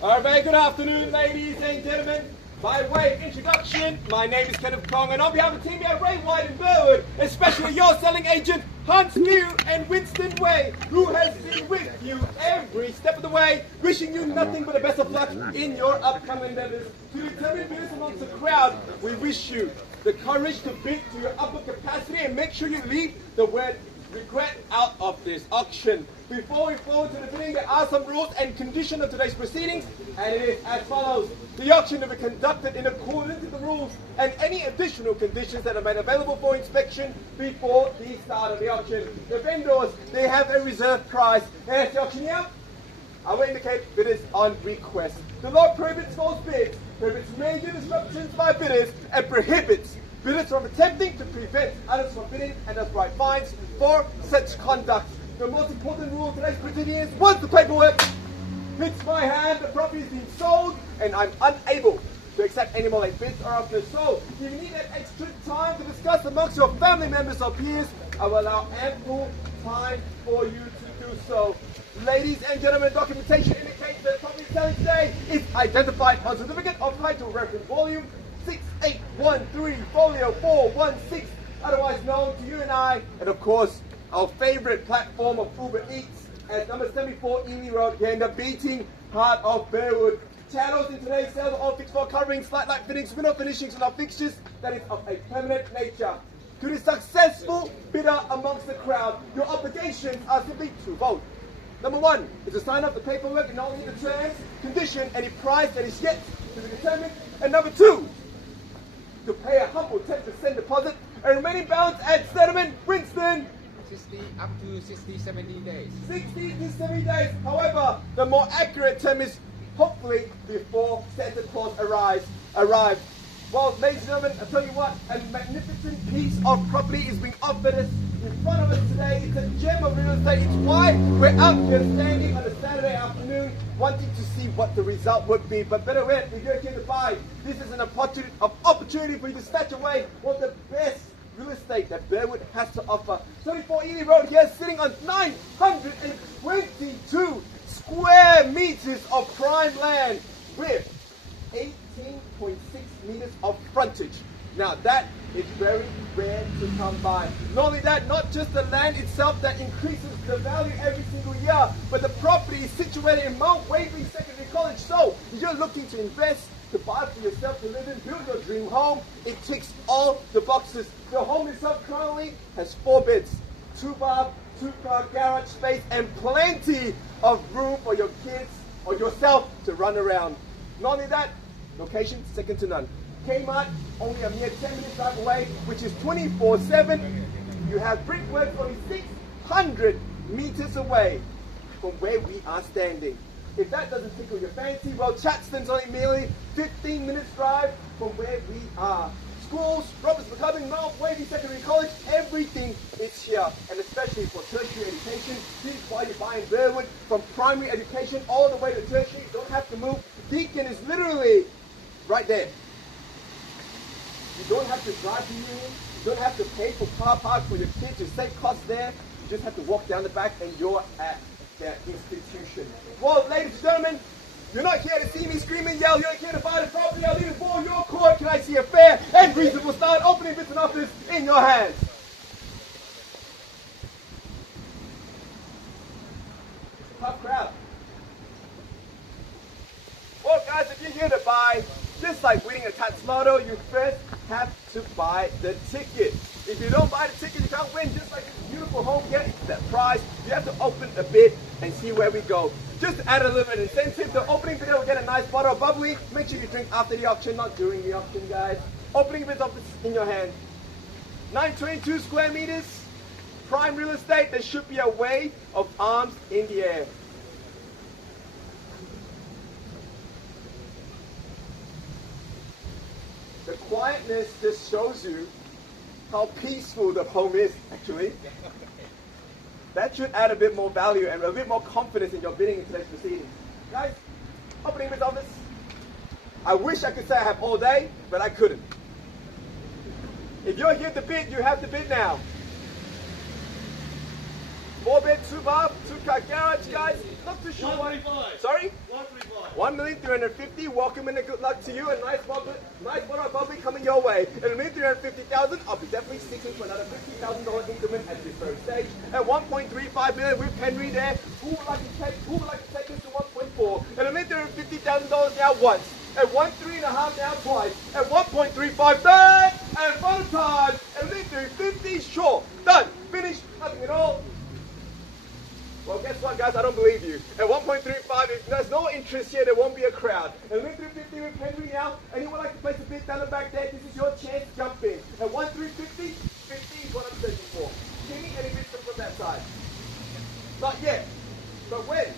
Very good afternoon, ladies and gentlemen. By way of introduction, my name is Kenneth Kong, and on behalf of the team here, Ray White and Burwood, especially your selling agent, Hans Mew and Winston Way, who has been with you every step of the way, wishing you nothing but the best of luck in your upcoming endeavors. To determine winners amongst the crowd, we wish you the courage to bid to your upper capacity and make sure you leave the word regret out of this auction. Before we forward to the bidding, there are some rules and conditions of today's proceedings, and it is as follows. The auction will be conducted in accordance with the rules and any additional conditions that are made available for inspection before the start of the auction. The vendors, they have a reserve price. As the auctioneer, I will indicate bidders on request. The law prohibits false bids, prohibits major disruptions by bidders, and prohibits bidders from attempting to prevent others from bidding and thus write fines for such conduct. The most important rule of today's proceedings is once the paperwork hits my hand, the property is being sold, and I'm unable to accept any more late bids or offers. So, if you need that extra time to discuss amongst your family members or peers, I will allow ample time for you to do so. Ladies and gentlemen, documentation indicates that the property selling today is identified on certificate of title reference volume 6813, folio 416, otherwise known to you and I, and of course, our favorite platform of Uber Eats at number 74 Eley Road here in the beating heart of Burwood. Channels in today's sale are all fixed for covering slight light fittings, window finishings and our fixtures that is of a permanent nature. To the successful bidder amongst the crowd, your obligations are simply to vote. Number one is to sign up the paperwork and only the terms, condition, any price that is yet to be determined. And number two, to pay a humble 10% deposit and remaining balance at settlement. Winston? 60 up to 60, 70 days. 60 to 70 days. However, the more accurate term is hopefully before Santa Claus arrives. Well, ladies and gentlemen, I'll tell you what, a magnificent piece of property is being offered us in front of us today. It's a gem of real estate. It's why we're out here standing on a Saturday afternoon wanting to see what the result would be. But better yet, if you're here to buy, this is an opportunity for you to snatch away one of the best real estate that Burwood has to offer. 34 Eley Road here, sitting on 922 square meters of prime land with 18.6 meters of frontage. Now that is very rare to come by. Not only that, not just the land itself that increases the value every single year, but the property is situated in Mount Waverley Secondary College. So if you're looking to invest, to buy for yourself, to live in, build your dream home, it ticks all the boxes. The home itself currently has 4 beds, 2 bath, 2-car garage space, and plenty of room for your kids or yourself to run around. Not only that, location second to none. Kmart, only a mere 10 minutes drive away, which is 24/7. You have brickwork only 600 meters away from where we are standing. If that doesn't tickle your fancy, well, Chatston's only merely 15 minutes drive from where we are. Schools, Roberts McCubbin, Mount Waverley Secondary College, everything is here. And especially for tertiary education, this is why you buy in Burwood. From primary education all the way to tertiary, you don't have to move. Deakin is literally right there. You don't have to drive to Union. You don't have to pay for car park for your kids. You save costs there. You just have to walk down the back and you're at that institution. Well, ladies and gentlemen, you're not here to see me scream and yell. You're here to buy the property. I'll leave it for your court. Can I see a fair and reasonable start opening bids and offers in your hands? Tough crowd. Well, guys, if you're here to buy, just like winning a tax lotto, you first have to buy the ticket. If you don't buy the ticket, you can't win. Just like this beautiful home here, it's that prize. You have to open the bid and see where we go. Just to add a little bit of incentive, the opening bidder will get a nice bottle of bubbly. Make sure you drink after the auction, not during the auction, guys. Opening bid office in your hand. 922 square meters, prime real estate. There should be a wave of arms in the air. The quietness just shows you how peaceful the home is, actually. That should add a bit more value and a bit more confidence in your bidding in today's proceedings. Guys, opening bid office. I wish I could say I have all day, but I couldn't. If you're here to bid, you have to bid now. 4-bed, 2-bath, 2-car garage, guys. Not too sure. 135. Sorry? 135. 1,350,000. Welcome and a good luck to you. A nice bottle of bubbly coming your way. At 1,350,000, I'll be definitely sticking for another $50,000 increment at this very stage. At 1.35 million with Henry there. Who would like to take this to 1.4? At 1,350,000 now once. At 1.3.5 now twice. At 1.35 third. And final time. At 1,350, sure. Done. Finished. Nothing at all. Well, guess what, guys? I don't believe you. At 1.35, if there's no interest here, there won't be a crowd. At 1.350 with Henry now, anyone like to place a bid down the back there? This is your chance to jump in. At 1.350, 50 is what I'm searching for. Jimmy, any bids from that side? Not yet. But when?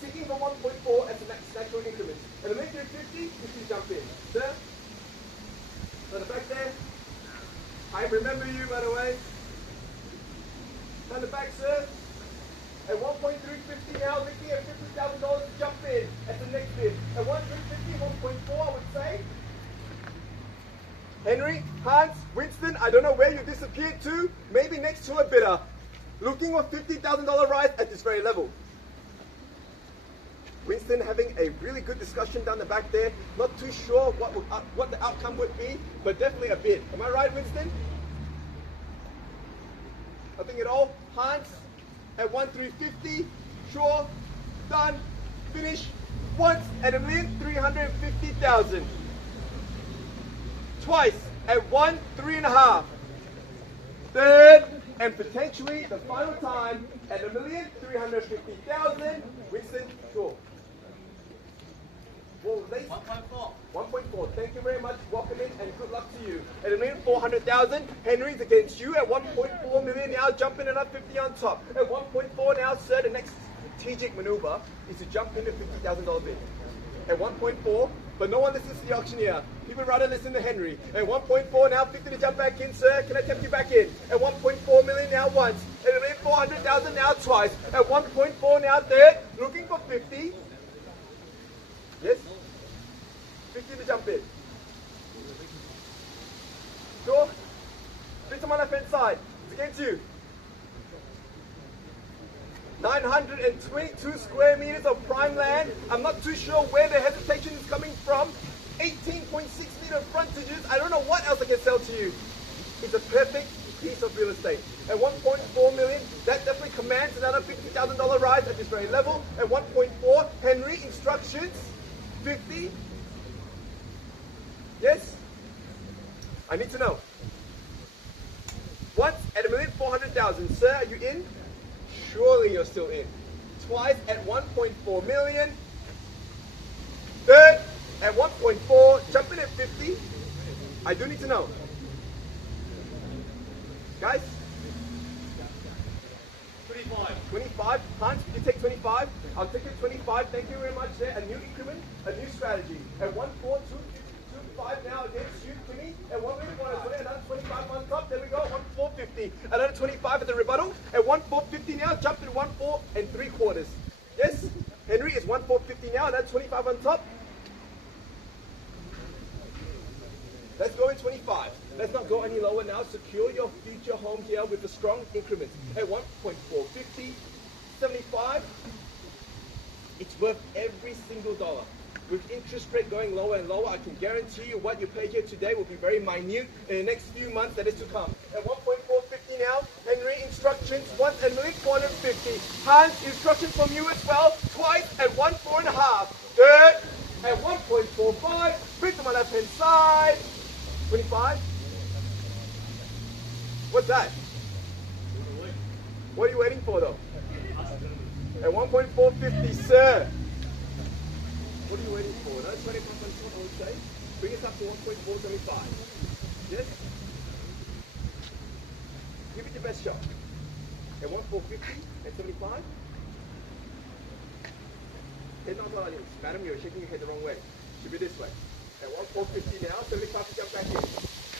Seeking for 1.4 as the next natural increment. At 1.350, 50 jump in. Sir? At the back there? I remember you, by the way. Down the back, sir. At 1.350 now, looking at $50,000 to jump in at the next bid. At 1.350, 1.4, I would say. Henry, Hans, Winston, I don't know where you disappeared to. Maybe next to a bidder. Looking for $50,000 rise at this very level. Winston having a really good discussion down the back there. Not too sure what the outcome would be, but definitely a bid. Am I right, Winston? Nothing at all. Hans at 1.350. Sure. Done. Finish. Once at 1,350,000. Twice at 1.3.5. Third and potentially the final time at 1,350,000. Winston, sure. Well, 1.4. 1.4. Thank you very much. Welcome in and good luck to you. At 1,400,000, Henry's against you at 1.4 million now, jumping another 50 on top. At 1.4 now, sir, the next strategic maneuver is to jump into $50,000 bid. At 1.4, but no one listens to the auctioneer. People rather listen to Henry. At 1.4 now, 50 to jump back in, sir. Can I tempt you back in? At 1.4 million now once. At 1,400,000 now twice. At 1.4 now third. Looking for 50. Yes? 50 to jump in. Sure? Victim on the left hand side. It's against you. 922 square meters of prime land. I'm not too sure where the hesitation is coming from. 18.6 meter frontages. I don't know what else I can sell to you. It's a perfect piece of real estate. At 1.4 million, that definitely commands another $50,000 rise at this very level. At 1.4, Henry, instructions, 50. Yes? I need to know. Once at 1,400,000. Sir, are you in? Surely you're still in. Twice at 1.4 million. Third at 1.4. Jump in at 50. I do need to know. Guys? 25. 25. Hans, you take 25. I'll take it 25. Thank you very much there. A new increment, a new strategy. At 1.425 now against you, Timmy. At 1.120, another 25 on top. There we go. 1.450. Another 25 at the rebuttal. At 1.450 now, jump to 1.4 3/4. Yes? Henry is 1.450 now. Another 25 on top. Let's go in 25. Let's not go any lower now. Secure your future home here with a strong increment. At 1.450, 75. It's worth every single dollar. With interest rate going lower and lower, I can guarantee you what you pay here today will be very minute in the next few months that is to come. At 1.450 now, Henry, instructions once at 1,450. Hans, instructions from you as well, twice at 1.4.5. Third at 1.45. Bring to my left hand side. 25. What's that? What are you waiting for though? At 1.450, sir. What are you waiting for? Another 25 on top, I would say. Bring us up to 1.475. Yes? Give it your best shot. At 1.450 and 75. Head not audience. Madam, you're shaking your head the wrong way. Should be this way. At 1.450 now, 75 to jump back in.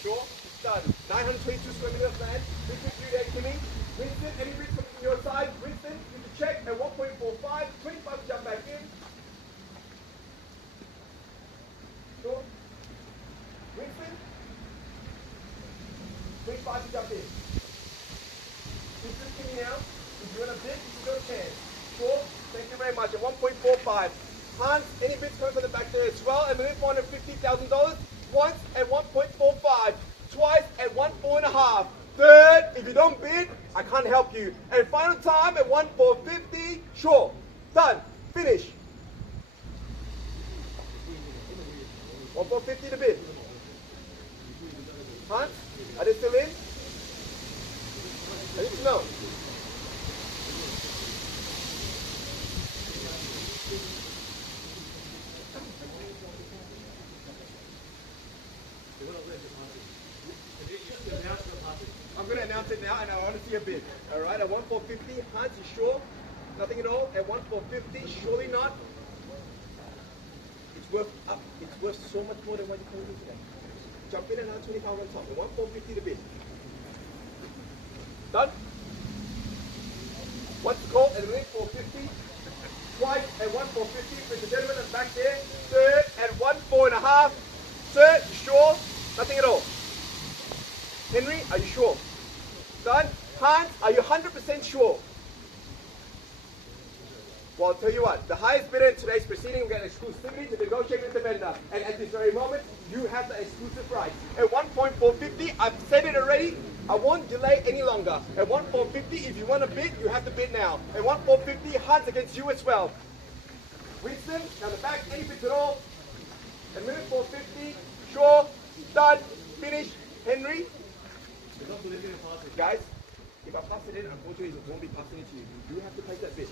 Sure? Done. 922 square meters of land. Winston, you there, Timmy. Winston, any read from your side? Winston, you can check at 1.45. 25 to jump back in. Sure? Winston? 25 to jump in. Winston, Timmy now. very much. At 1.45. Hans, any bids coming from the back there as well? And within $450,000. Once at 1.45. Twice at 1.4.5. Third, if you don't bid, I can't help you. And final time at 1.450. Sure. Done. Finish. 1.450 to bid. Hans, are they still in? I need to know. I'm going to announce it now, and I want to see a bid. All right, at 1.450, Hans, you sure? Nothing at all? At 1.450, surely not? It's worth up. It's worth so much more than what you told me today. Jump in another 20 pounds on top. At 1.450 to bid. Done? What's the call? At 1.450. Twice at 1.450 for the gentleman that's back there. Third at 1.4.5. Sir, you sure? Nothing at all. Henry, are you sure? Done? Hans, are you 100% sure? Well, I'll tell you what, the highest bidder in today's proceeding will get exclusivity to negotiate with the vendor. And at this very moment, you have the exclusive right. At 1.450, I've said it already, I won't delay any longer. At 1.450, if you want to bid, you have to bid now. At 1.450, Hans against you as well. Winston, down the back, any bids at all? At minute 450, sure, done, finish. Henry? Guys, if I pass it in, unfortunately, it won't be passing it to you. You do have to take that bid.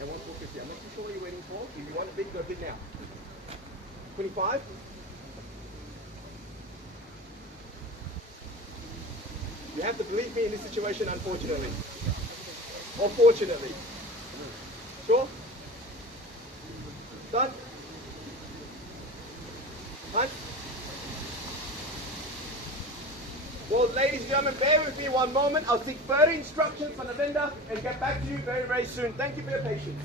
At 1.450. I'm not too sure what you're waiting for. If you want a bid, go bid now. 25? You have to believe me in this situation, unfortunately. Or fortunately. Sure? Done? Hunt? Well, ladies and gentlemen, bear with me one moment. I'll seek further instructions from the vendor and get back to you very, very soon. Thank you for your patience.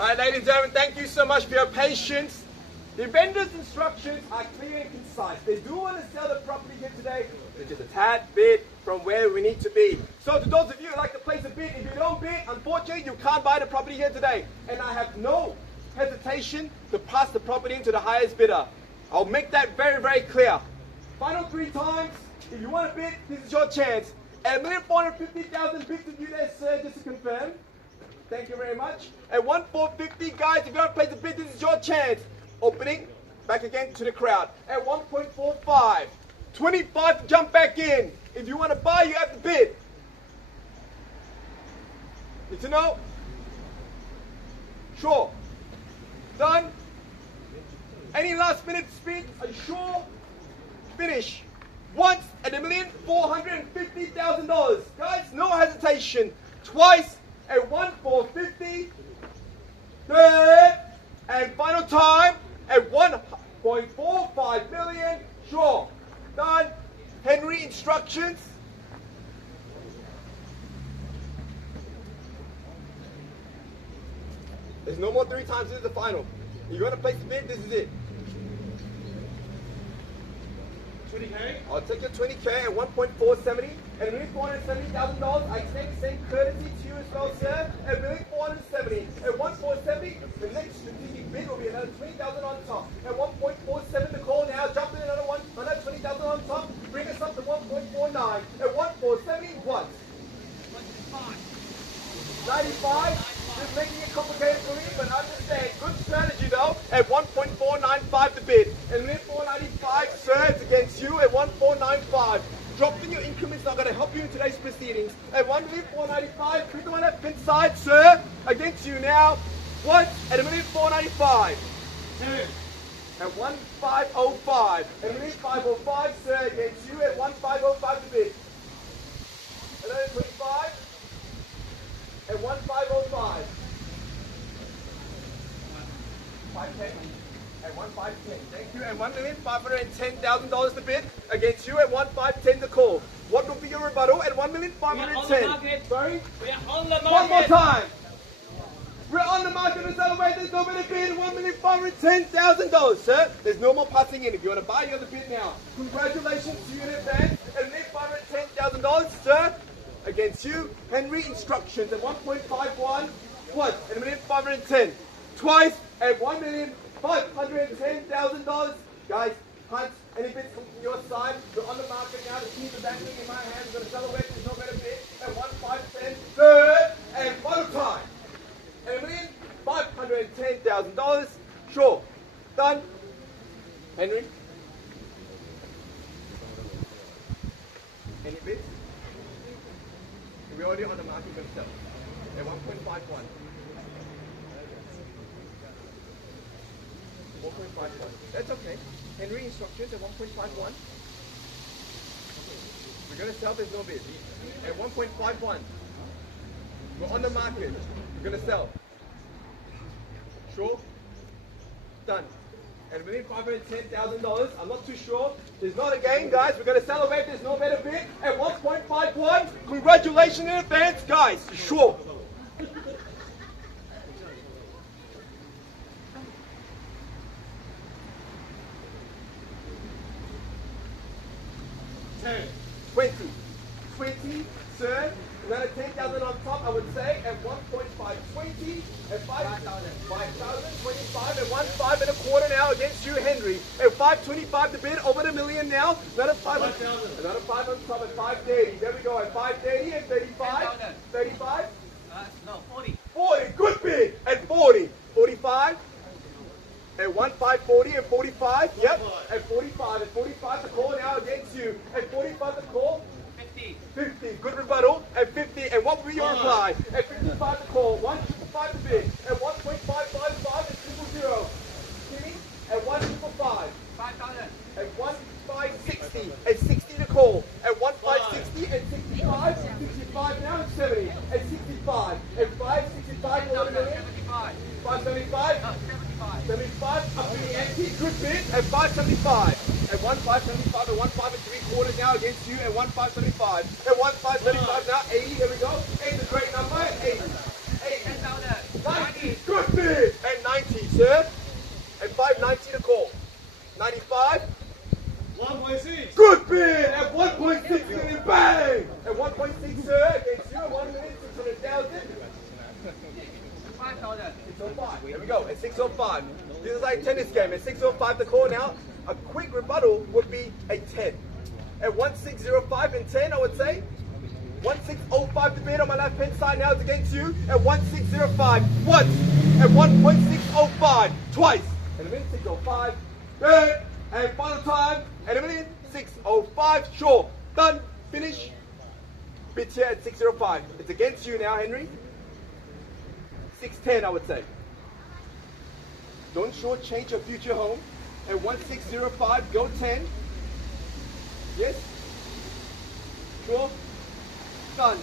Alright, ladies and gentlemen, thank you so much for your patience. The vendor's instructions are clear and concise. They do want to sell the property here today. They're just a tad bit from where we need to be. So to those of you who like to place a bid, if you don't bid, unfortunately you can't buy the property here today. And I have no hesitation to pass the property into the highest bidder. I'll make that very, very clear. Final 3 times. If you want to bid, this is your chance. At $1,450,000 bids with you there, sir, just to confirm. Thank you very much. At $1,450,000, guys, if you want to place a bid, this is your chance. Opening, back again to the crowd. At $1.45. 25 to jump back in. If you want to buy, you have to bid. Need to know? Sure. Done? Any last minute speed? Are you sure? Finish. Once at $1,450,000. Guys, no hesitation. Twice at $1,450,000. Third and final time at $1.45 million. Sure. Done. Henry, instructions. There's no more 3 times. This is the final. You're going to place the bid. This is it. 20K. I'll take your 20K at $1.470 and $1,470,000. I extend the same courtesy to you as well, sir. At $1,470 at $1.470, the next strategic bid will be another $20,000 on top. At $1.47, the call now. Jump in another $20,000 on top. Bring us up to $1.49. At $1.470, what? 95. Just making it complicated for me, but understand. Good strategy though. At $1.495 the bid. And $1.495 serves against you at $1.495. Dropping your increment's not going to help you in today's proceedings. At $1.495, click on that inside, sir. Against you now. Once at $1.495. 2. At $1.505. At $1.505, sir, against you at $1.505 the bid. Another 25. At $1.505. 510. At $1.510. Thank you. At $1,510,000 the bid. Against you at $1.510 the call. What will be your rebuttal at $1,510,000? Sorry? We are on the market. One more time. We're on the market to celebrate. There's no better bid. $1,510,000, sir. There's no more passing in. If you want to buy, you have to bid now. Congratulations to you in advance. At $1,510,000, sir. Against you, Henry, instructions at 1.51. Once at $1,510,000. Twice at $1,510,000. Guys, Hunt, any bids from your side? We're on the market now. The keys are dangling in my hands. We're going to celebrate. There's no better bid at $1,510,000. Third and final time at $1,510,000. Sure. Done. Henry. Any bids? We're already on the market themselves at 1.51. 1.51. That's okay. Henry, instructions at 1.51. We're going to sell, there's no bid. At 1.51. We're on the market. We're going to sell. Sure? Done. At $1,510,000, I'm not too sure. There's not a game, guys. We're going to celebrate. There's no better bid at 1.51. Congratulations in advance, guys. Sure. Ten. 20, sir. Another 10,000 on top, I would say, at 1.520, at 5,000, 25, at 1.525 now against you, Henry. At 525 the bid, over the million now. Another 5,000. Another 5 on top at 530. There we go, at 530 and 35. 35? No, 40. 40, good bid. At 40. 45. At 1.540 and 45. Yep. At 45. At 45 the call now against you. At 45 the call. 50, good rebuttal. At 50, and what will be your reply? At 55 the call, 155 the bid. At 1.555 and 000. Kimmy, at 155. 5,000. At 1.560, at 60 the call. At 1.560 and 65, 65 now and 70. At 65, at 565, 75. 575. No, 75. 75, up to the ante, good bid at 575. At 1.575 and 1.575 now against you at 1.575. At 1.575 now, 80, here we go. 80 is a great number, 80. 80. 10,000. 90, good. Good bid. And 90, sir. And 590 to call. 95. 1.6. Good bid. At 1.6 million, bang. At 1.6, sir. Against you at 1 minute, 600,000. 5,000. 605. There we go. At 605. This is like a tennis game. At 605 the call now. A quick rebuttal would be a 10. At 1605 and 10, I would say. 1605 the bid on my left hand side now is against you. At 1605 once. At 1.605 twice. And a minute 605. Good. And final time. And a minute 605. Sure. Done. Finish. Bid here at 605. It's against you now, Henry. 610, I would say. Don't shortchange your future home. At 1605, go 10. Yes? Sure? Done.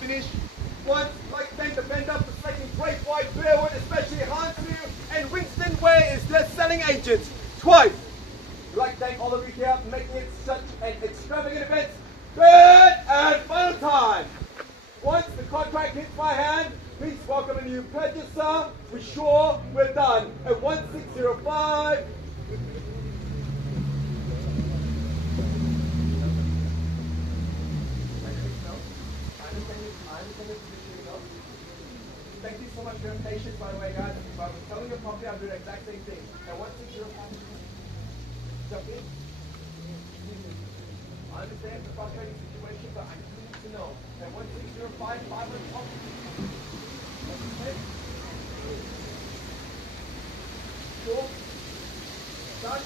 Finish. Once, like thank the vendor for selecting Great White Burwood, especially Hansview and Winston Way is their selling agent. Twice. We'd like to thank all of you here for making it such an extravagant event. Third and final time. Once the contract hits my hand, please welcome a new purchaser. We're sure we're done. At 1605. Thank you so much for your patience, by the way, guys. If I was telling you properly, I'll do the exact same thing. At 1605. Jump in. I understand the frustrating situation, but I just need to know. At 1605, 500 top. Sure? Done?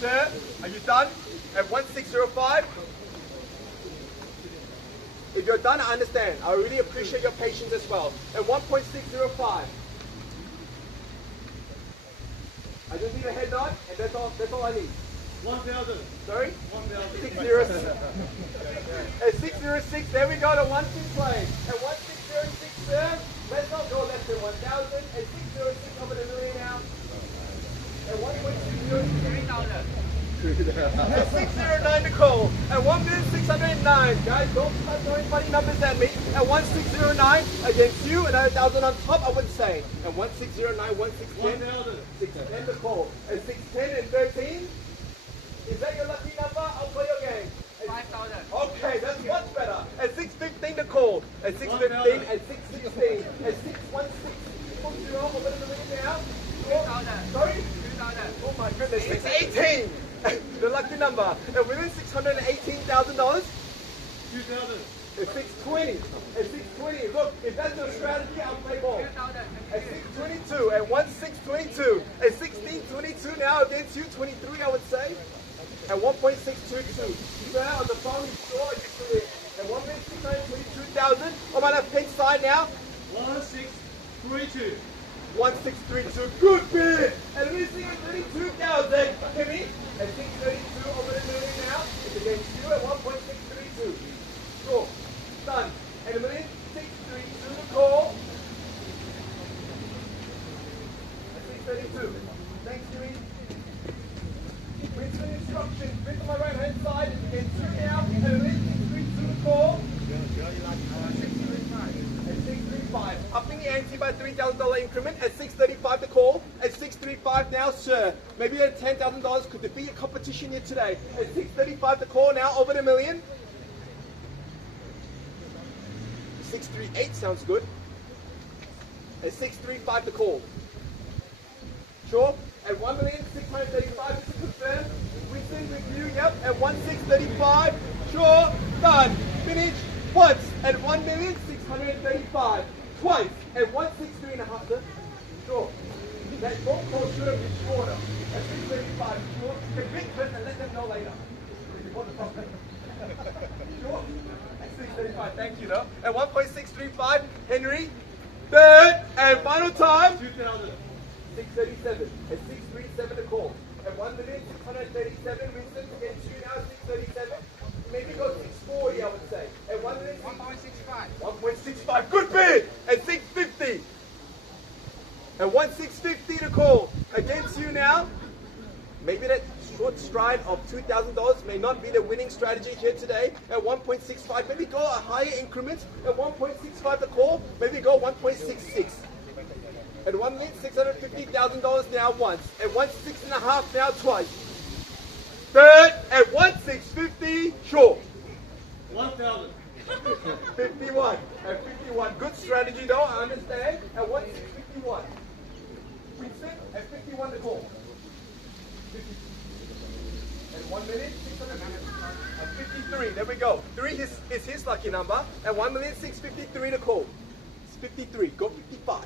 Sir, are you done? At 1605? If you're done, I understand. I really appreciate your patience as well. At 1.605. I just need a head nod, and that's all I need. 1,000. Sorry? 1,000. 606. At 606, there we go to 16 play. At 1606, sir, let's not go less than 1,000. At 606, over the million now. At 1.606. 3,000. At 609 to call. At 1,609. Guys, don't start throwing funny numbers at me. At 1609 against you, another 1,000 on top, I would say. At 1609, 1610. 1,000. 610 to call. At 610 and 13. Is that your lucky number? I'll play your game. 5,000. Okay, that's much better. At 615 to call. At 615, at 616, at 616, over the million now. 2,000. Sorry? 2,000. Oh my goodness, 618. The lucky number. And within $618,000. 2,000. At 620. At 620. Look, if that's your strategy, I'll play more. 2,000. At 622. At 1622. At 1622 now against you. 23, I would say. At 1.622. Sir, on the phone, you sure you can win. At 1,622,000. On my left hand side now. 1,632. 1632. Good bid. And losing at 32,000. Timmy. At 632 over the million now. It's against you at 1.632. Sure. Done. And a minute. 632 call. At 632. Thanks, Timmy. Winston instruction. Winston on my right hand side is against you now. And a minute. 632 call. At 635. Upping the ante by $3,000 increment at 635 the call. At 635 now, sir. Maybe at $10,000 could defeat your competition here today. At 635 the call now, over the million. 638 sounds good. At 635 the call. Sure? At 1,635 this is confirmed. Winston with you, yep. At 1,635. Sure. Done. Finish. Once. At 1,635. Twice. At 163.5, sir. Sure. That phone call should have been shorter. At 635. Sure. You can big first and let them know later. Before the problem. Sure. At 635. Thank you, though. At 1.635, Henry. Third and final time. 2,000. 637. At 637 to call. At 1,637, Winston against you now, 637. Maybe go 640, I would say. At 1.65. 1.65, good bid! At 650. At 1,650 to call. Against you now. Maybe that short stride of $2,000 may not be the winning strategy here today. At 1.65, maybe go a higher increment. At 1.65 to call, maybe go 1.66. At $1,650,000 now once. At 1.6.5 now twice. Third at 1,650. Sure. 1,000. 51. At 51. Good strategy though, I understand. At 1,651. Winston, at 51 to call. 50. At 1 minute, 650. At 53, there we go. 3 is his lucky number. At 1,653 to call. It's 53, go 55.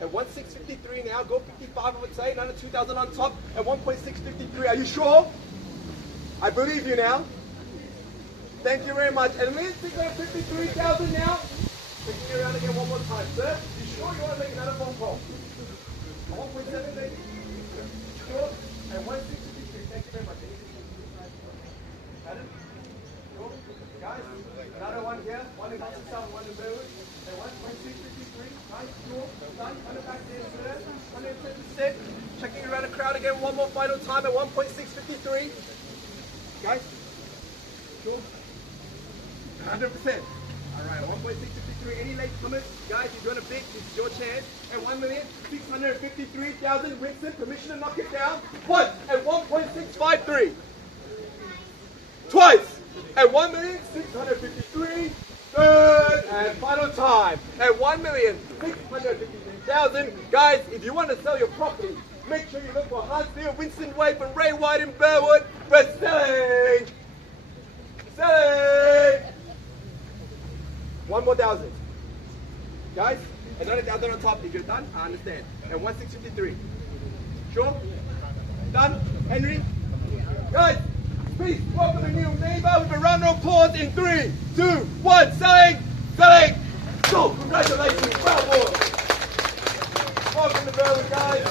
At 1,653 now, go 55 I would say, another 2,000 on top. At 1.653, are you sure? I believe you now. Thank you very much. At 1,653,000 now. Taking you around again one more time, sir. You sure you want to make another phone call? 1.7 maybe? Sure? At 1,653, thank you very much. Adam? Sure? Guys, another one here. One in South, one in Burwood. At 1.653, nice, sure. Done. On the back there, sir. 110%. Checking around the crowd again one more final time at 1.653. Guys? Sure? 100%. Alright, 1.653. Any late comers? Guys, you're doing a big, this is your chance. At 1,653,000. Winston, permission to knock it down. Once at 1.653. Twice at 1,653,000. Third and final time at 1,653,000. Guys, if you want to sell your property, make sure you look for Huntsville, Winston Way, and Ray White in Burwood. We're selling. Selling. One more 1,000. Guys, another 1,000 on top. If you're done, I understand. At 1,653. Sure? Done? Henry? Guys, please welcome a new neighbor with a round of applause in 3, 2, 1. Selling! Selling! Go! Congratulations! Bravo! Welcome to Burwood, guys.